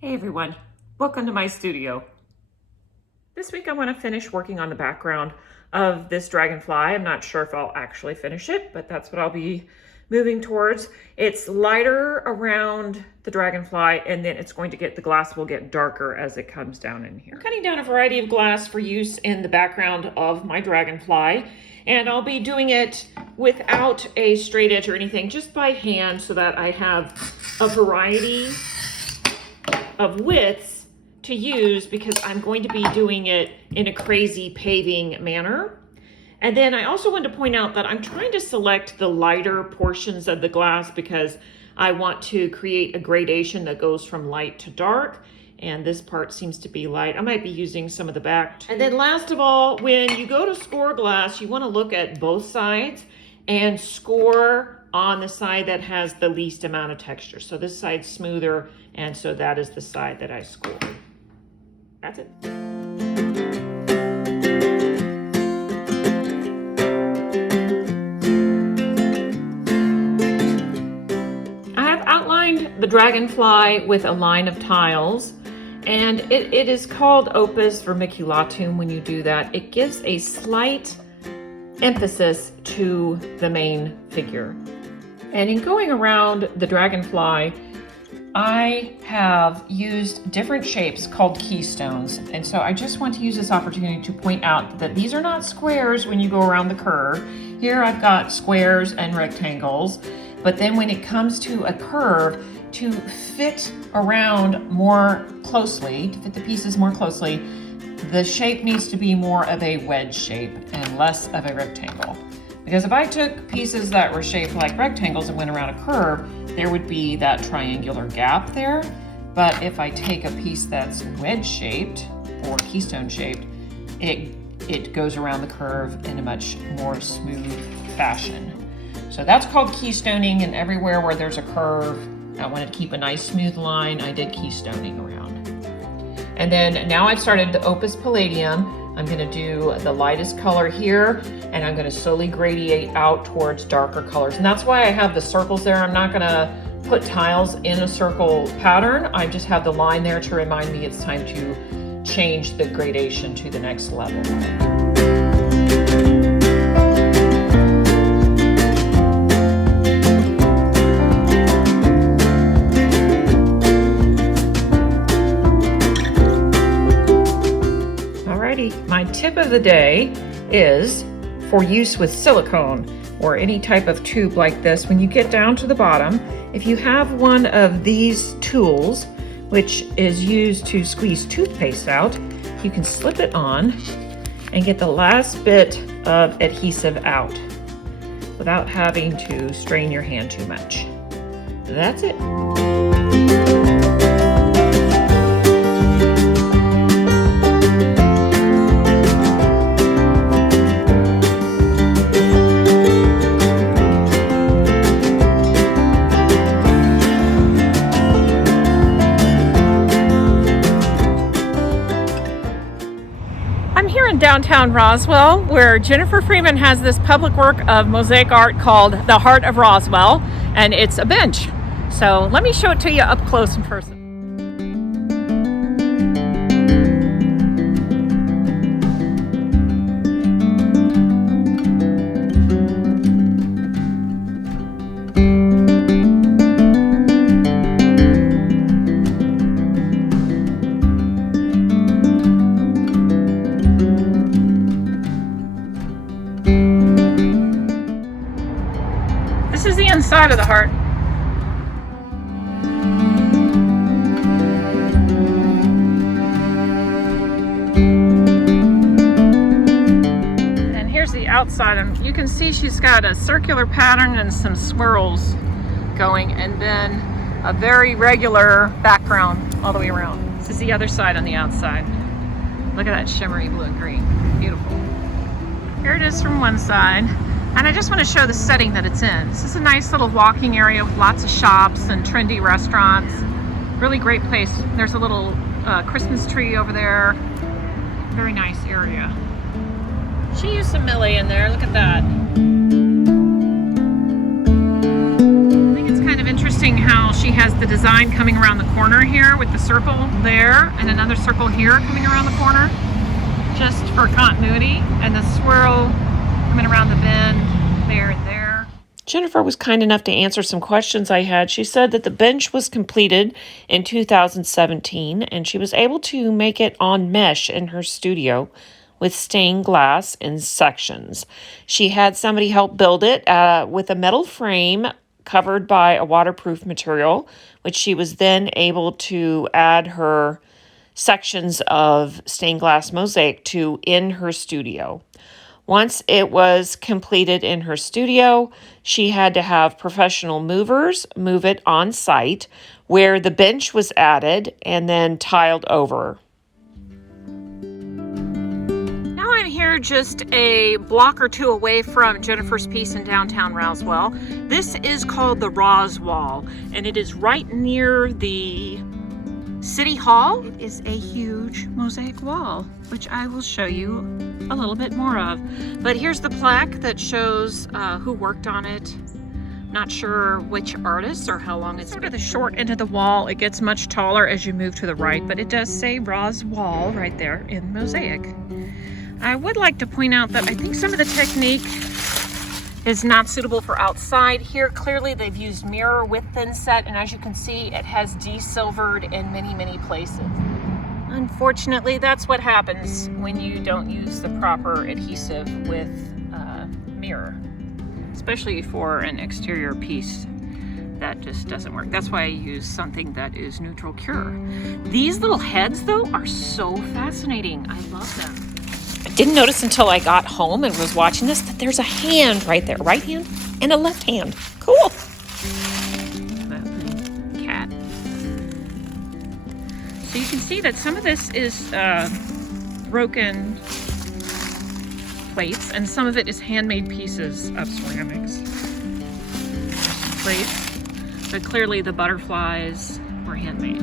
Hey everyone, welcome to my studio. This week I want to finish working on the background of this dragonfly. I'm not sure if I'll actually finish it, but that's what I'll be moving towards. It's lighter around the dragonfly, and then it's going to get, the glass will get darker as it comes down in here. I'm cutting down a variety of glass for use in the background of my dragonfly, and I'll be doing it without a straight edge or anything, just by hand, so that I have a variety of widths to use, because I'm going to be doing it in a crazy paving manner. And then I also want to point out that I'm trying to select the lighter portions of the glass because I want to create a gradation that goes from light to dark. And this part seems to be light. I might be using some of the back too. And then last of all, when you go to score glass, you want to look at both sides and score on the side that has the least amount of texture. So this side's smoother, and so that is the side that I score. That's it. I have outlined the dragonfly with a line of tiles, and it is called Opus Vermiculatum. When you do that, it gives a slight emphasis to the main figure. And in going around the dragonfly, I have used different shapes called keystones. And so I just want to use this opportunity to point out that these are not squares when you go around the curve. Here I've got squares and rectangles, but then when it comes to a curve, to fit around more closely, to fit the pieces more closely, the shape needs to be more of a wedge shape and less of a rectangle. Because if I took pieces that were shaped like rectangles and went around a curve, there would be that triangular gap there. But if I take a piece that's wedge shaped or keystone shaped, it goes around the curve in a much more smooth fashion. So that's called keystoning, and everywhere where there's a curve, I wanted to keep a nice smooth line, I did keystoning around. And then now I've started the Opus Palladium. I'm gonna do the lightest color here, and I'm gonna slowly gradiate out towards darker colors. And that's why I have the circles there. I'm not gonna put tiles in a circle pattern. I just have the line there to remind me it's time to change the gradation to the next level. My tip of the day is for use with silicone or any type of tube like this. When you get down to the bottom, if you have one of these tools, which is used to squeeze toothpaste out, you can slip it on and get the last bit of adhesive out without having to strain your hand too much. That's it. Downtown Roswell, where Jennifer Freeman has this public work of mosaic art called The Heart of Roswell, and it's a bench. So let me show it to you up close and personal. This is the inside of the heart. And here's the outside, and you can see she's got a circular pattern and some swirls going, and then a very regular background all the way around. This is the other side on the outside. Look at that shimmery blue and green. Beautiful. Here it is from one side. And I just want to show the setting that it's in. This is a nice little walking area with lots of shops and trendy restaurants. Really great place. There's a little Christmas tree over there. Very nice area. She used some Millie in there. Look at that. I think it's kind of of interesting how she has the design coming around the corner here with the circle there and another circle here coming around the corner, just for continuity, and the swirl coming around the bend there and there. Jennifer was kind enough to answer some questions I had. She said that the bench was completed in 2017 and she was able to make it on mesh in her studio with stained glass in sections. She had somebody help build it with a metal frame covered by a waterproof material, which she was then able to add her sections of stained glass mosaic to in her studio. Once it was completed in her studio, she had to have professional movers move it on site where the bench was added and then tiled over. Now I'm here just a block or two away from Jennifer's piece in downtown Roswell. This is called the Roz Wall, and it is right near the City Hall. It is a huge mosaic wall, which I will show you a little bit more of. But here's the plaque that shows who worked on it. Not sure which artist or how long it's sort of the short end of the wall. It gets much taller as you move to the right, but it does say Roz Wall right there in mosaic. I would like to point out that I think some of the technique is not suitable for outside. Here, clearly they've used mirror with thinset, and as you can see, it has de-silvered in many, many places. Unfortunately, that's what happens when you don't use the proper adhesive with mirror, especially for an exterior piece. That just doesn't work. That's why I use something that is neutral cure. These little heads, though, are so fascinating. I love them. I didn't notice until I got home and was watching this that there's a hand right there, right hand and a left hand. Cool. Cat. So you can see that some of this is broken plates and some of it is handmade pieces of ceramics. Plates, but clearly the butterflies were handmade.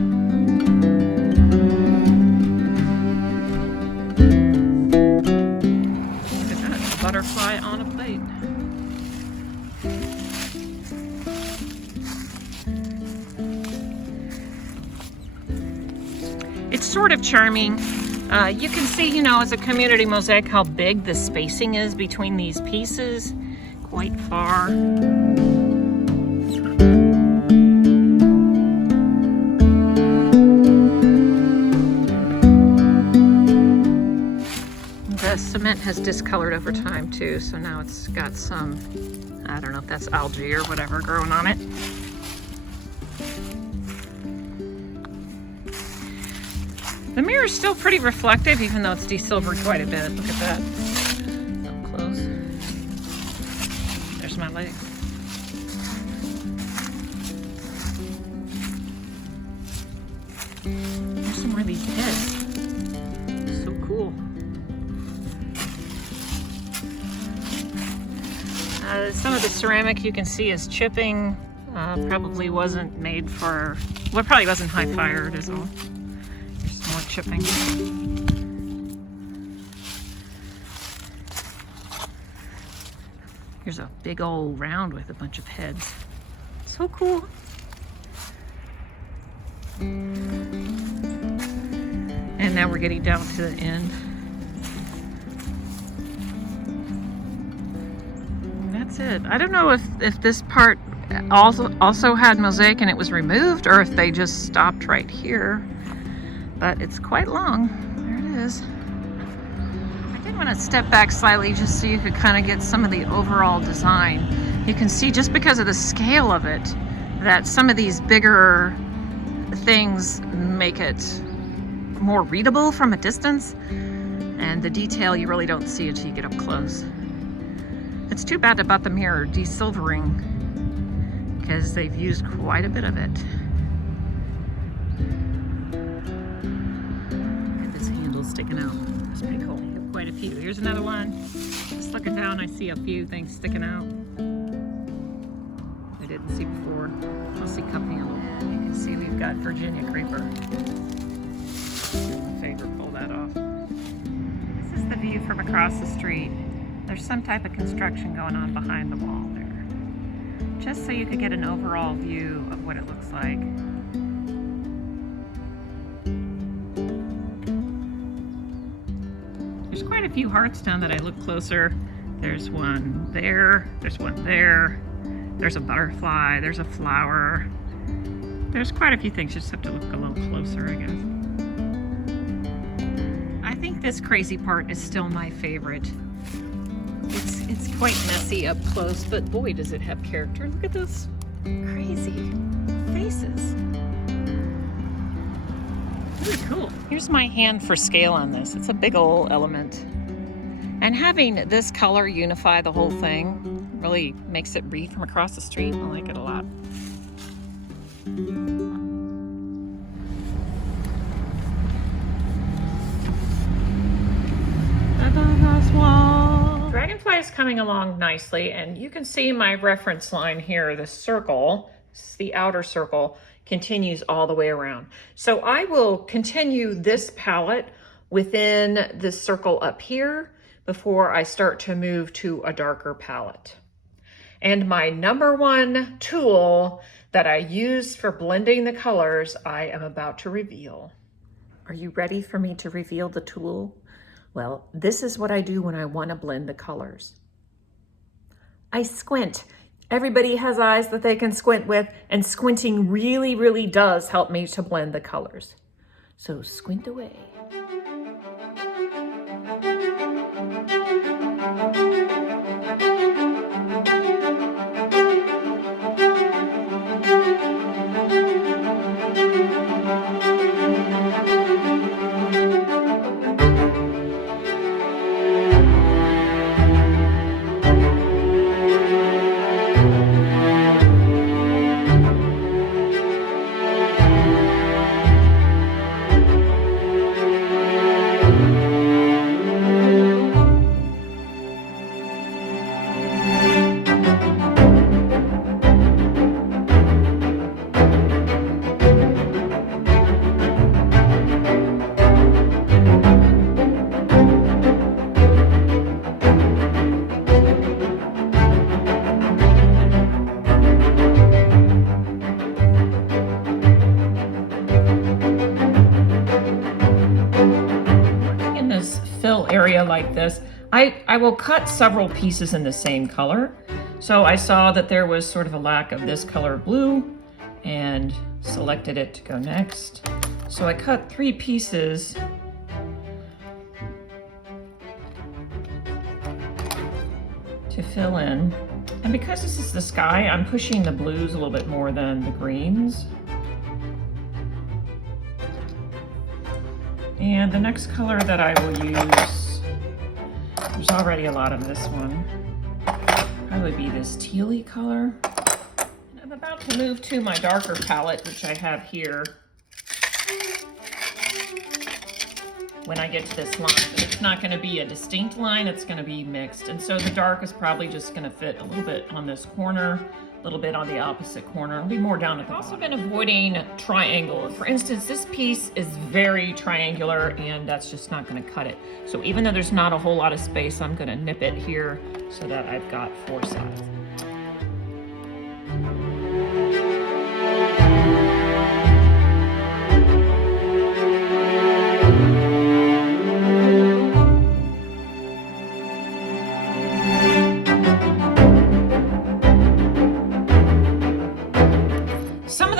Butterfly on a plate. It's sort of charming. You can see, you know, as a community mosaic, how big the spacing is between these pieces. Quite far. The cement has discolored over time too, so now it's got some, I don't know if that's algae or whatever growing on it. The mirror is still pretty reflective, even though it's desilvered quite a bit. Look at that. Up close. There's my leg. There's some more of these heads. So cool. Some of the ceramic you can see is chipping. Probably wasn't made for, well, probably wasn't high fired is all. There's some more chipping. Here's a big old round with a bunch of heads. So cool. And now we're getting down to the end. That's it. I don't know if this part also had mosaic and it was removed, or if they just stopped right here, but it's quite long. There it is. I did want to step back slightly just so you could kind of get some of the overall design. You can see, just because of the scale of it, that some of these bigger things make it more readable from a distance, and the detail you really don't see until you get up close. It's too bad about the mirror desilvering, because they've used quite a bit of it. Look at this handle sticking out. That's pretty cool. Quite a few. Here's another one. Just looking down, I see a few things sticking out I didn't see before. I'll see cup handle. You can see we've got Virginia creeper. Favor, pull that off. This is the view from across the street. There's some type of construction going on behind the wall there. just so you could get an overall view of what it looks like. There's quite a few hearts down that I look closer. There's one there, there's one there, there's a butterfly, there's a flower. There's quite a few things, just have to look a little closer, I guess. I think this crazy part is still my favorite. It's quite messy up close, but boy, does it have character. Look at those crazy faces. Really cool. Here's my hand for scale on this. It's a big old element. And having this color unify the whole thing really makes it read from across the street. I like it a lot. Roz Wall. Dragonfly is coming along nicely, and you can see my reference line here, the circle, the outer circle, continues all the way around. So I will continue this palette within this circle up here before I start to move to a darker palette. And my number one tool that I use for blending the colors, I am about to reveal. Are you ready for me to reveal the tool? Well, this is what I do when I want to blend the colors. I squint. Everybody has eyes that they can squint with, and squinting really, really does help me to blend the colors. So squint away. Area like this, I will cut several pieces in the same color. So I saw that there was sort of a lack of this color blue and selected it to go next. So I cut 3 pieces to fill in. And because this is the sky, I'm pushing the blues a little bit more than the greens. And the next color that I will use, there's already a lot of this one, probably be this tealy color. And I'm about to move to my darker palette, which I have here. When I get to this line, but it's not going to be a distinct line, it's going to be mixed. And so the dark is probably just going to fit a little bit on this corner, a little bit on the opposite corner. It'll be more down at the bottom. I've also been avoiding triangle. For instance, this piece is very triangular and that's just not going to cut it. So even though there's not a whole lot of space, I'm going to nip it here so that I've got 4 sides.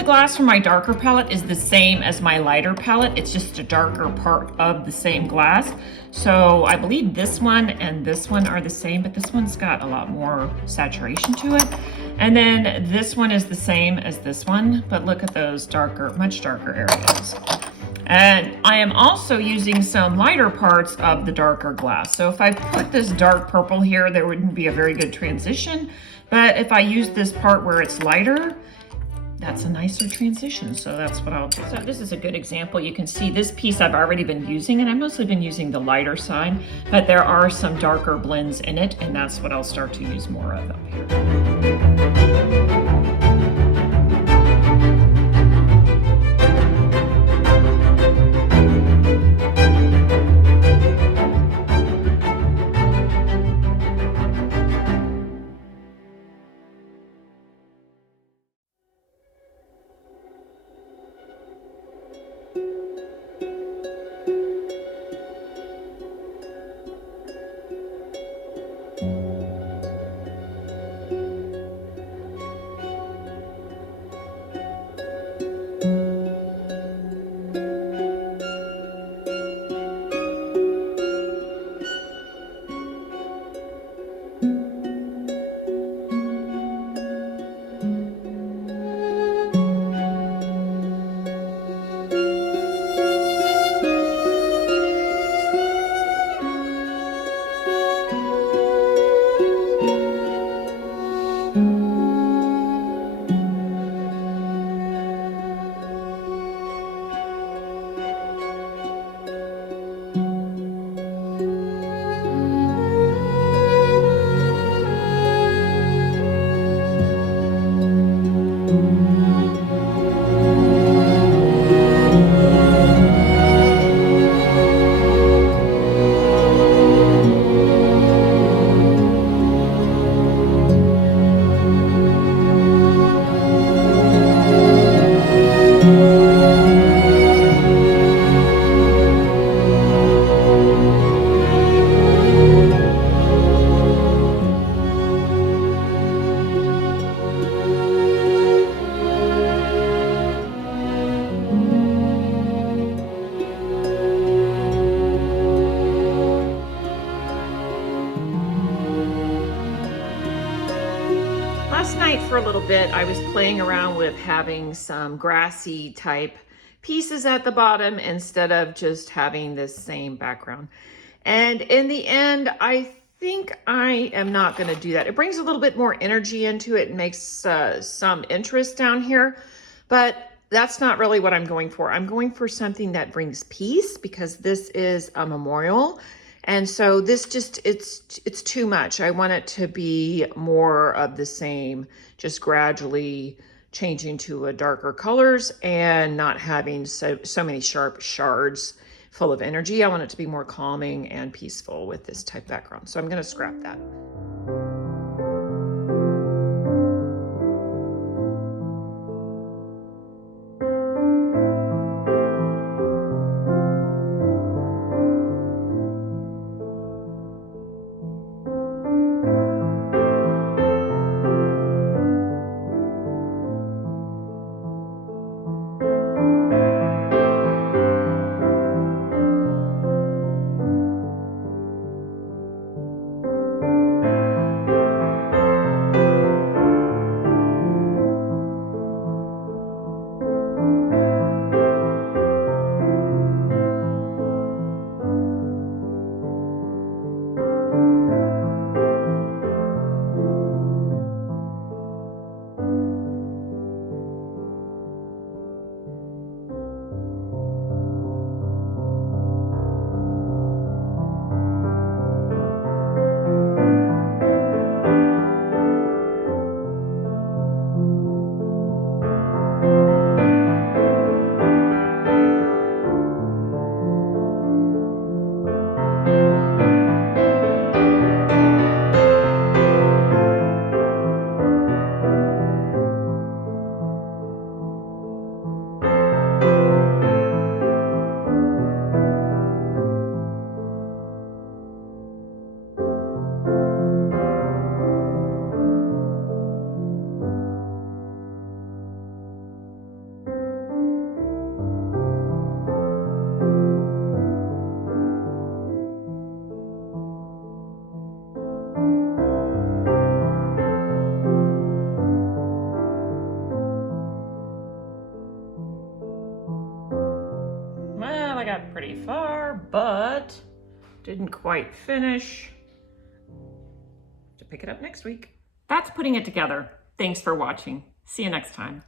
Glass from my darker palette is the same as my lighter palette. It's just a darker part of the same glass. So I believe this one and this one are the same, but this one's got a lot more saturation to it. And then this one is the same as this one, but look at those darker, much darker areas. And I am also using some lighter parts of the darker glass. So if I put this dark purple here, there wouldn't be a very good transition. But if I use this part where it's lighter, that's a nicer transition, so that's what I'll do. So this is a good example. You can see this piece I've already been using, and I've mostly been using the lighter side, but there are some darker blends in it, and that's what I'll start to use more of up here. night for a little bit, I was playing around with having some grassy type pieces at the bottom instead of just having this same background. And in the end, I think I am not going to do that. It brings a little bit more energy into it and makes some interest down here, but that's not really what I'm going for. I'm going for something that brings peace because this is a memorial. And so this just, it's too much. I want it to be more of the same, just gradually changing to a darker colors and not having so many sharp shards full of energy. I want it to be more calming and peaceful with this type background. So I'm going to scrap that. Well, I got pretty far, but didn't quite finish. To pick it up next week. That's putting it together. Thanks for watching. See you next time.